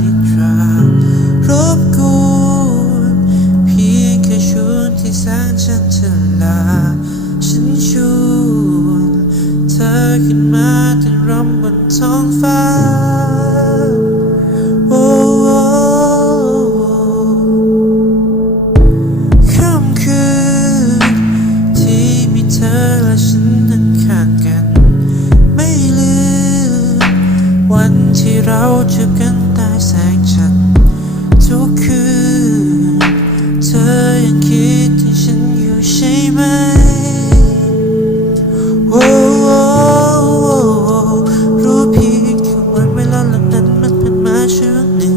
นิทรารบกวนเพียงแค่ชวนที่สร้างฉันถึงลา ฉันชวนเธอขึ้นมาเต้นรำบนท้องฟ้า ที่เราจูบกันใต้แสงจันทร์ทุกคืน เธอยังคิดถึงฉันอยู่ใช่ไหมโอ้รู้เพียงแค่วันเวลาเหล่านั้นมันผ่านมาช่วงหนึ่ง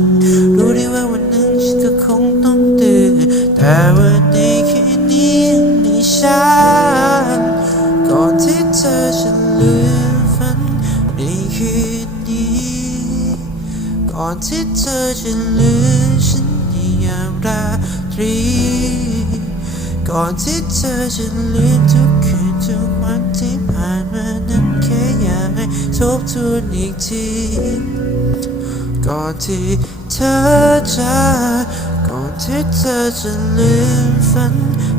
รู้ได้ว่าวันหนึ่งฉันก็คงต้องตื่นแต่วัน ก่อนที่เธอจะลืมฉันในยามราตรี ก่อนที่เธอจะลืมทุกคืนทุกวันที่ผ่านมานั้นแค่อยากให้ทบทวนอีกทีก่อนที่เธอจะก่อนที่เธอจะลืมฝัน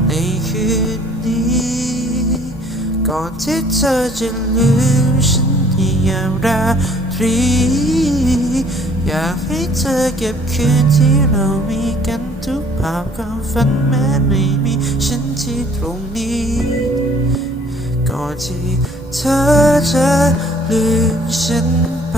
ในคืนนี้ก่อนที่เธอจะลืมฉันในยามราตรี อยากให้เธอเก็บคืนที่เรามีกันทุกภาพความฝันแม้ไม่มีฉันที่ตรงนี้ ก่อนที่เธอจะลืมฉันไป